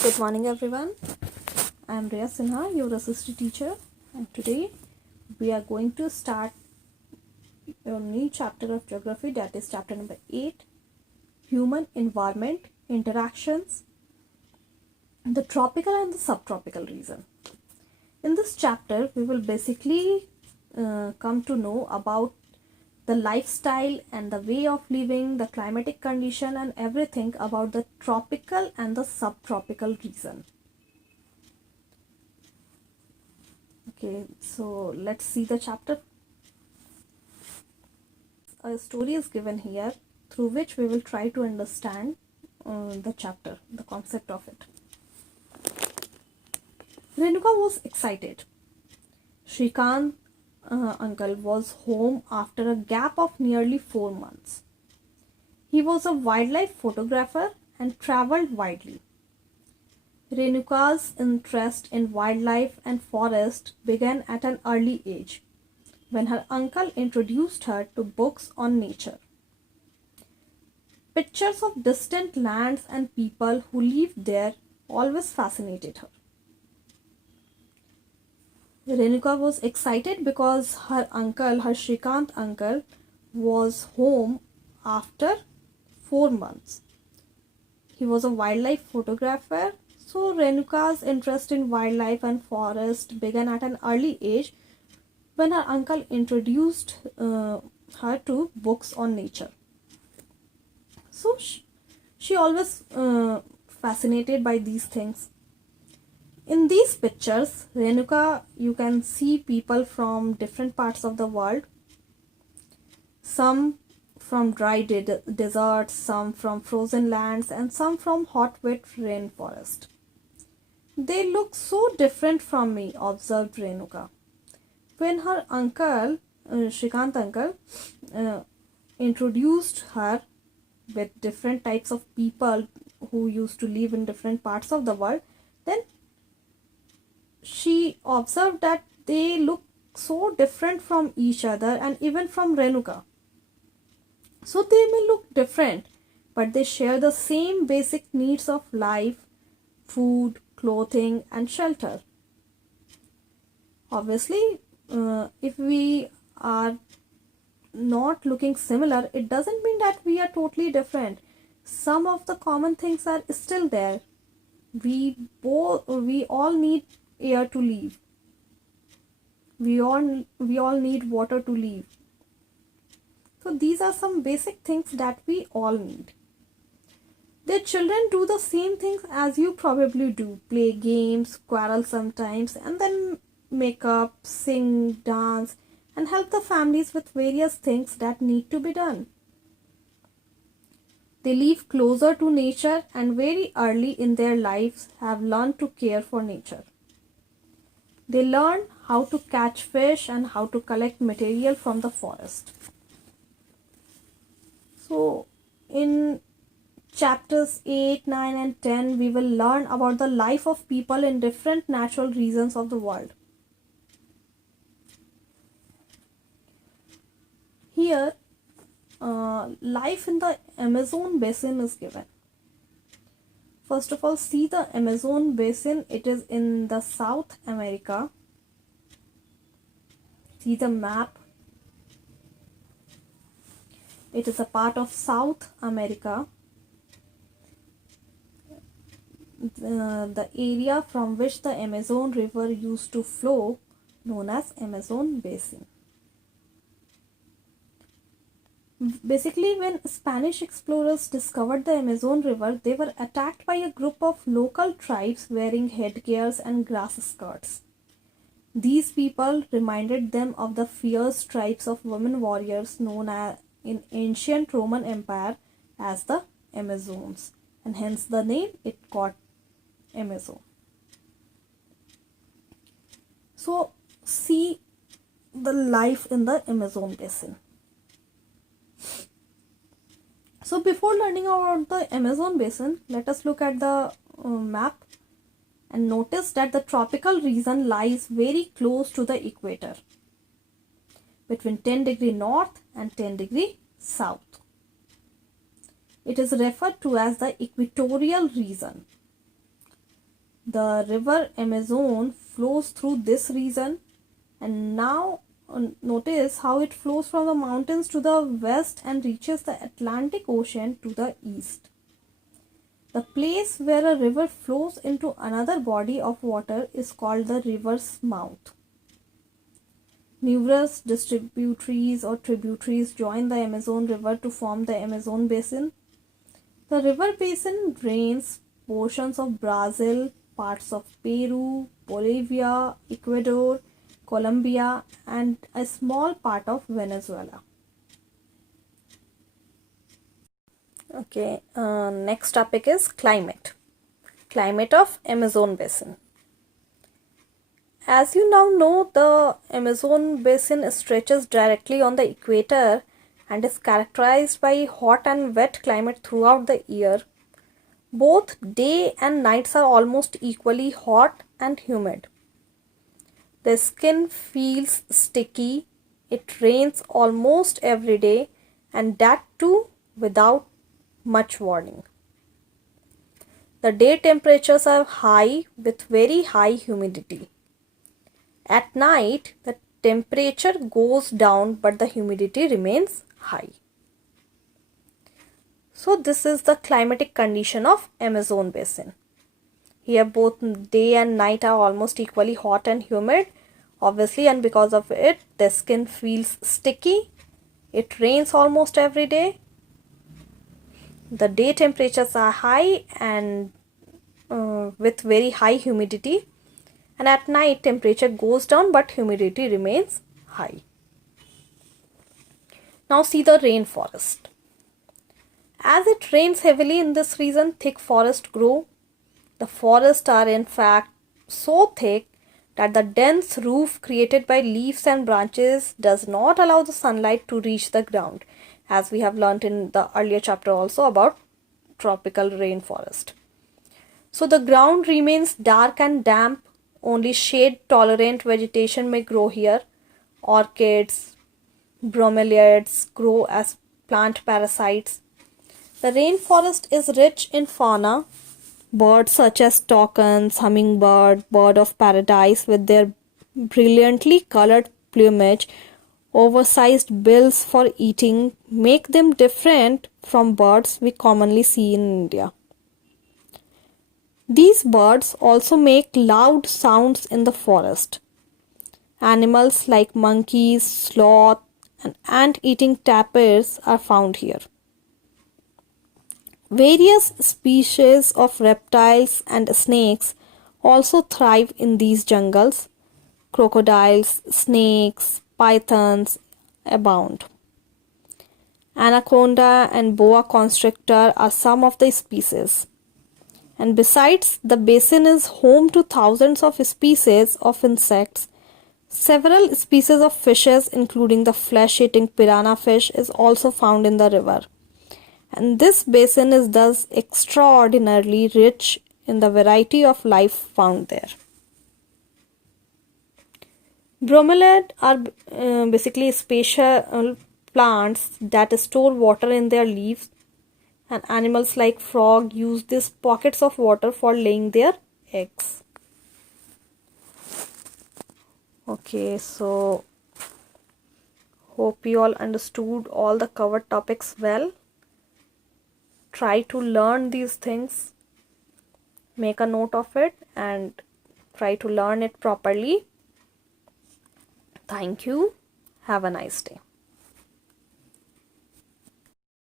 Good morning everyone. I am Rhea Sinha, your assistant teacher, and today we are going to start a new chapter of geography, that is chapter number 8, Human Environment Interactions, the tropical and the subtropical region. In this chapter we will basically come to know about the lifestyle and the way of living, the climatic condition and everything about the tropical and the subtropical region. Okay, so let's see the chapter. A story is given here through which we will try to understand the chapter, the concept of it. Renuka was excited. Shrikant uncle was home after a gap of nearly 4 months. He was a wildlife photographer and travelled widely. Renuka's interest in wildlife and forest began at an early age, when her uncle introduced her to books on nature. Pictures of distant lands and people who lived there always fascinated her. Renuka was excited because her Shrikant uncle, was home after 4 months. He was a wildlife photographer, so Renuka's interest in wildlife and forest began at an early age when her uncle introduced her to books on nature. So she always fascinated by these things. In these pictures, Renuka, you can see people from different parts of the world. Some from dry deserts, some from frozen lands, and some from hot wet rainforest. They look so different from me, observed Renuka. When her uncle, Shrikant uncle, introduced her with different types of people who used to live in different parts of the world, then she observed that they look so different from each other and even from Renuka. So they may look different, but they share the same basic needs of life, food, clothing and shelter. Obviously, if we are not looking similar, it doesn't mean that we are totally different. Some of the common things are still there. We all need air to live. We all need water to live. So these are some basic things that we all need. Their children do the same things as you probably do. Play games, quarrel sometimes, and then make up, sing, dance, and help the families with various things that need to be done. They live closer to nature and very early in their lives have learned to care for nature. They learn how to catch fish and how to collect material from the forest. So in chapters 8, 9 and 10, we will learn about the life of people in different natural regions of the world. Here, life in the Amazon basin is given. First of all, see the Amazon basin. It is in the South America. See the map. It is a part of South America. The area from which the Amazon River used to flow, known as Amazon Basin. Basically, when Spanish explorers discovered the Amazon River, they were attacked by a group of local tribes wearing headgears and grass skirts. These people reminded them of the fierce tribes of women warriors known in ancient Roman Empire as the Amazons, and hence the name it got Amazon. So see the life in the Amazon basin. So before learning about the Amazon basin, let us look at the map and notice that the tropical region lies very close to the equator, between 10° north and 10° south. It is referred to as the equatorial region. The river Amazon flows through this region, and now notice how it flows from the mountains to the west and reaches the Atlantic Ocean to the east. The place where a river flows into another body of water is called the river's mouth. Numerous distributaries or tributaries join the Amazon River to form the Amazon Basin. The river basin drains portions of Brazil, parts of Peru, Bolivia, Ecuador, Colombia, and a small part of Venezuela. Okay, next topic is climate. Climate of Amazon Basin. As you now know, the Amazon Basin stretches directly on the equator and is characterized by hot and wet climate throughout the year. Both day and nights are almost equally hot and humid. The skin feels sticky. It rains almost every day, and that too without much warning. The day temperatures are high with very high humidity. At night, the temperature goes down but the humidity remains high. So this is the climatic condition of Amazon Basin. Here both day and night are almost equally hot and humid, obviously, and because of it the skin feels sticky. It rains almost every day. The day temperatures are high and with very high humidity, and at night temperature goes down but humidity remains high. Now see the rainforest. As it rains heavily in this region, thick forests grow. The forests are in fact so thick that the dense roof created by leaves and branches does not allow the sunlight to reach the ground, as we have learnt in the earlier chapter also about tropical rainforest. So the ground remains dark and damp. Only shade tolerant vegetation may grow here. Orchids, bromeliads grow as plant parasites. The rainforest is rich in fauna. Birds such as toucans, hummingbird, bird of paradise with their brilliantly colored plumage, oversized bills for eating make them different from birds we commonly see in India. These birds also make loud sounds in the forest. Animals like monkeys, sloth, and ant-eating tapirs are found here. Various species of reptiles and snakes also thrive in these jungles. Crocodiles, snakes, pythons abound. Anaconda and boa constrictor are some of the species. And besides, the basin is home to thousands of species of insects. Several species of fishes, including the flesh-eating piranha fish, is also found in the river. And this basin is thus extraordinarily rich in the variety of life found there. Bromeliads are basically special plants that store water in their leaves, and animals like frog use these pockets of water for laying their eggs. Okay, so hope you all understood all the covered topics well. Try to learn these things, make a note of it, and try to learn it properly. Thank you. Have a nice day.